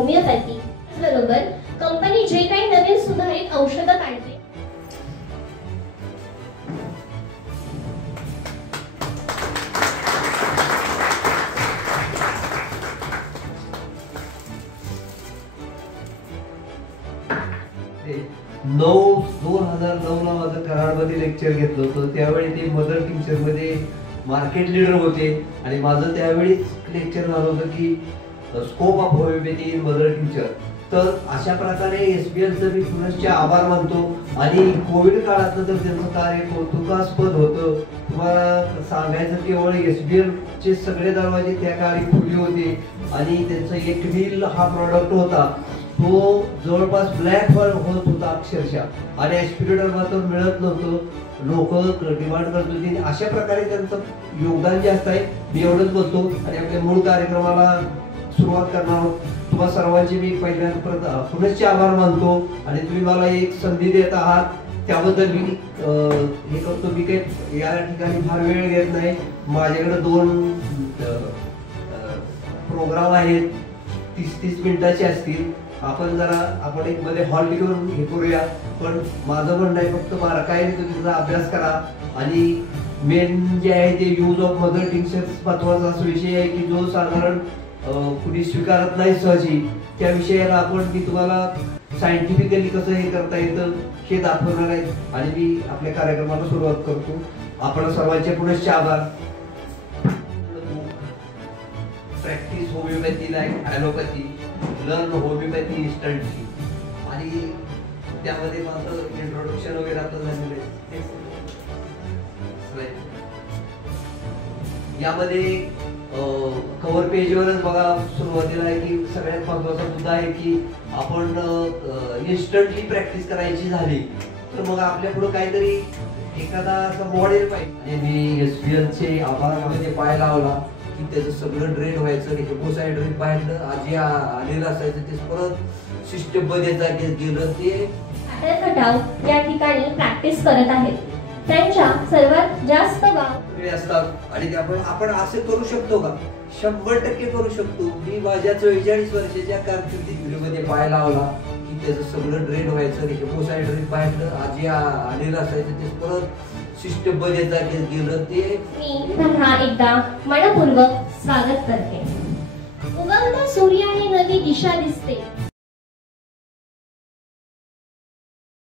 Homeopathy बरोबर company जे काही नवीन सुधारित औषधं काढते नऊ 2009 ला माझं कराडमध्ये लेक्चर घेतलं होतं. त्यावेळी ते मदर टिंचर मध्ये मार्केट लीडर होते आणि माझं त्यावेळीच लेक्चर झालं होतं की scope of homeopathy in mother tincture. तर अशा प्रकारे एसबीएलचं मी पुनश्च आभार मानतो. आणि कोविड काळातलं तर त्यांचं कार्य कौतुकास्पद होतं. तुम्हाला सांगायचं केवळ एसबीएलचे सगळे दरवाजे त्या काळी खुले होते आणि त्यांचं एक नील हा प्रॉडक्ट होता तो जवळपास ब्लॅक होल होत होता अक्षरशः आणि ॲस्पिरेटर मात्र मिळत नव्हतं. लोक डिमांड करत होती. अशा प्रकारे त्यांचं योगदान जास्त आहे. मी एवढंच बोलतो आणि आपल्या मूळ कार्यक्रमाला सुरुवात करणार आहोत. तुम्हा सर्वांचे मी पहिल्यांदा पुनश्च आभार मानतो आणि तुम्ही मला एक संधी देत आहात त्याबद्दल मी हे करतो. मी काही या ठिकाणी फार वेळ घेत नाही. माझ्याकडे 2 प्रोग्राम आहेत 30-30 मिनिटाचे असतील. आपण एक मध्ये हॉल घेऊन हे करूया. पण माझं म्हणणं आहे फक्त बारकाईने तुम्ही त्याचा अभ्यास करा आणि मेन जे आहे ते यूज ऑफ मदर टिंक्चर्स महत्वाचा असा विषय आहे की जो साधारण कुणी स्वीकारत नाही सहजी. त्या विषयाला मी तुम्हाला सायंटिफिकली कसं हे करता येतं हे दाखवणार आहे आणि मी आपल्या कार्यक्रमाला सुरुवात करतो. आपण सर्वांचे पुनश्च आभार. Practice homeopathy like allopathy learn homeopathy instantly आणि त्यामध्ये माझं इंट्रोडक्शन वगैरे आता झालेलं आहे. यामध्ये कव्हर पेजवरच बघा सुरुवातीला आहे की सगळ्यात महत्वाचा मुद्दा आहे की आपण इन्स्टंटली प्रॅक्टिस करायची झाली तर मग आपल्या पुढे काहीतरी एखादा असं मॉडेल पाहिजे. आणि मी एसबीएलचे आभारामध्ये पाय लावला की त्याचं सगळं ड्रेन व्हायचं आणि हेपोसाईड ड्रेन पाहिलं आजी आलेलं असायचं ते परत सिस्टम मध्ये गेलं. ते खटाव या ठिकाणी प्रॅक्टिस करत आहेत. त्यांच्या सर्वात जास्त गाव असतात आणि आपण असं करू शकतो का? 100% करू शकतो. मी माझ्या 44 वर्षाच्या कारकिर्दीमध्ये पाय लावला की त्याचं सगळं ड्रेन व्हायचं आणि हेपोसाईड ड्रेन पाहिलं आजी आलेलं असायचं ते परत सिस्टम मध्ये गेलं. ते मी पुन्हा एकदा मनपूर्वक स्वागत करते. उगवत्या सूर्याने नवी दिशा दिसते.